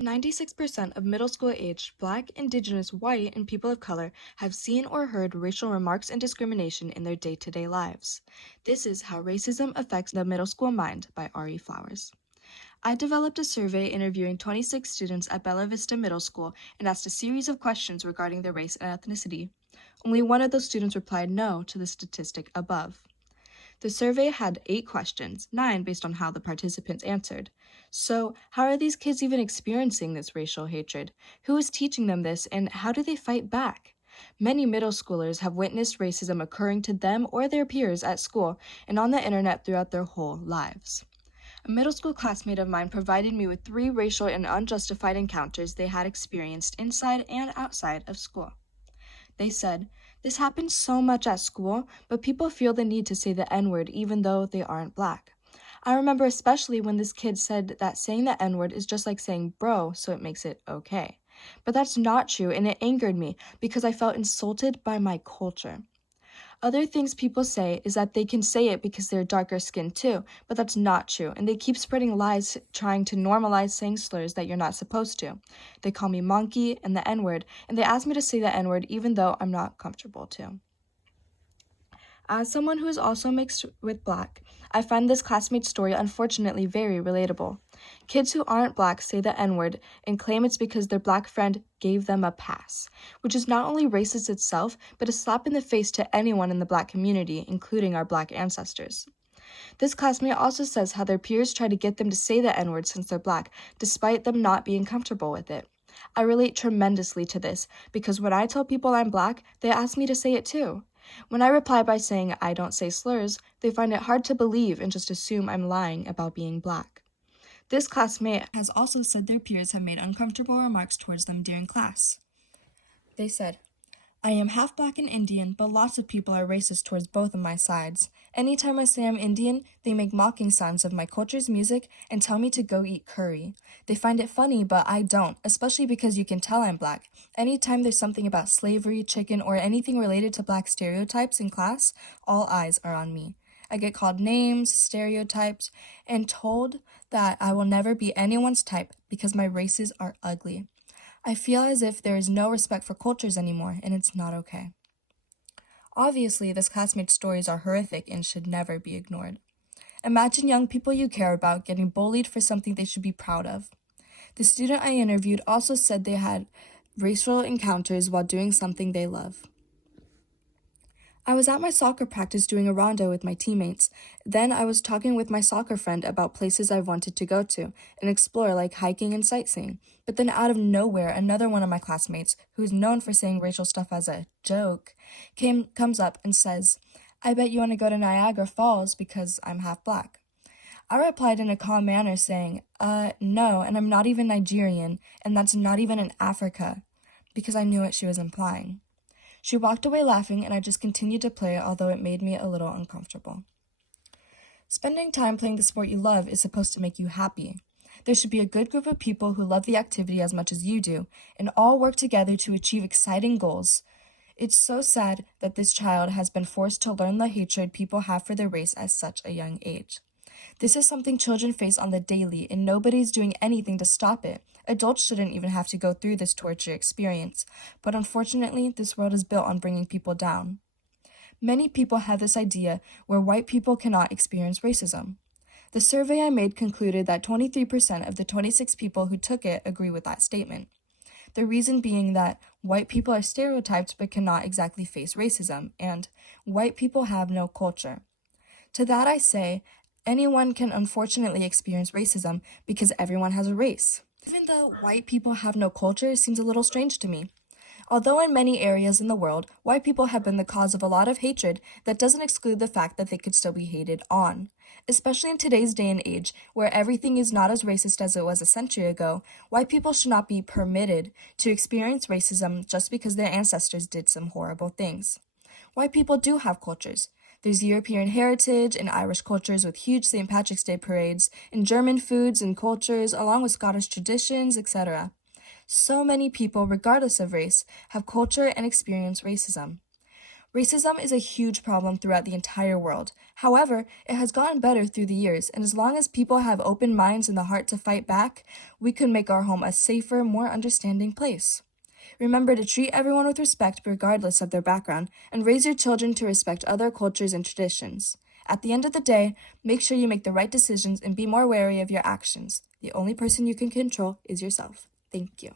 96% of middle school-aged Black, Indigenous, White, and people of color have seen or heard racial remarks and discrimination in their day-to-day lives. This is How Racism Affects the Middle School Mind by Ari Flowers. I developed a survey interviewing 26 students at Bella Vista Middle School and asked a series of questions regarding their race and ethnicity. Only one of those students replied no to the statistic above. The survey had 8 questions, 9 based on how the participants answered. So, how are these kids even experiencing this racial hatred? Who is teaching them this, and how do they fight back? Many middle schoolers have witnessed racism occurring to them or their peers at school and on the internet throughout their whole lives. A middle school classmate of mine provided me with 3 racial and unjustified encounters they had experienced inside and outside of school. They said, "This happens so much at school, but people feel the need to say the N-word even though they aren't Black. I remember especially when this kid said that saying the N-word is just like saying bro, so it makes it okay. But that's not true, and it angered me because I felt insulted by my culture. Other things people say is that they can say it because they're darker skinned too, but that's not true, and they keep spreading lies trying to normalize saying slurs that you're not supposed to. They call me monkey and the N-word, and they ask me to say the N-word even though I'm not comfortable to." As someone who is also mixed with Black, I find this classmate's story unfortunately very relatable. Kids who aren't Black say the N-word and claim it's because their Black friend gave them a pass, which is not only racist itself, but a slap in the face to anyone in the Black community, including our Black ancestors. This classmate also says how their peers try to get them to say the N-word since they're Black, despite them not being comfortable with it. I relate tremendously to this, because when I tell people I'm Black, they ask me to say it too. When I reply by saying I don't say slurs, they find it hard to believe and just assume I'm lying about being Black. This classmate has also said their peers have made uncomfortable remarks towards them during class. They said, "I am half Black and Indian, but lots of people are racist towards both of my sides. Anytime I say I'm Indian, they make mocking sounds of my culture's music and tell me to go eat curry. They find it funny, but I don't, especially because you can tell I'm Black. Anytime there's something about slavery, chicken, or anything related to Black stereotypes in class, all eyes are on me. I get called names, stereotyped, and told that I will never be anyone's type because my races are ugly. I feel as if there is no respect for cultures anymore, and it's not okay." Obviously, this classmate's stories are horrific and should never be ignored. Imagine young people you care about getting bullied for something they should be proud of. The student I interviewed also said they had racial encounters while doing something they love. "I was at my soccer practice doing a rondo with my teammates. Then I was talking with my soccer friend about places I've wanted to go to and explore, like hiking and sightseeing. But then out of nowhere, another one of my classmates, who's known for saying racial stuff as a joke, comes up and says, 'I bet you want to go to Niagara Falls because I'm half Black.' I replied in a calm manner saying, no, and I'm not even Nigerian, and that's not even in Africa," because I knew what she was implying. She walked away laughing, and I just continued to play, although it made me a little uncomfortable. Spending time playing the sport you love is supposed to make you happy. There should be a good group of people who love the activity as much as you do, and all work together to achieve exciting goals. It's so sad that this child has been forced to learn the hatred people have for their race at such a young age. This is something children face on the daily, and nobody's doing anything to stop it. Adults shouldn't even have to go through this torture experience, but unfortunately, this world is built on bringing people down. Many people have this idea where white people cannot experience racism. The survey I made concluded that 23% of the 26 people who took it agree with that statement. The reason being that white people are stereotyped but cannot exactly face racism, and white people have no culture. To that I say, anyone can unfortunately experience racism because everyone has a race. Even though white people have no culture seems a little strange to me. Although in many areas in the world, white people have been the cause of a lot of hatred, that doesn't exclude the fact that they could still be hated on. Especially in today's day and age, where everything is not as racist as it was a century ago, white people should not be permitted to experience racism just because their ancestors did some horrible things. White people do have cultures. There's European heritage and Irish cultures with huge St. Patrick's Day parades, and German foods and cultures, along with Scottish traditions, etc. So many people, regardless of race, have culture and experience racism. Racism is a huge problem throughout the entire world. However, it has gotten better through the years, and as long as people have open minds and the heart to fight back, we can make our home a safer, more understanding place. Remember to treat everyone with respect regardless of their background, and raise your children to respect other cultures and traditions. At the end of the day, make sure you make the right decisions and be more wary of your actions. The only person you can control is yourself. Thank you.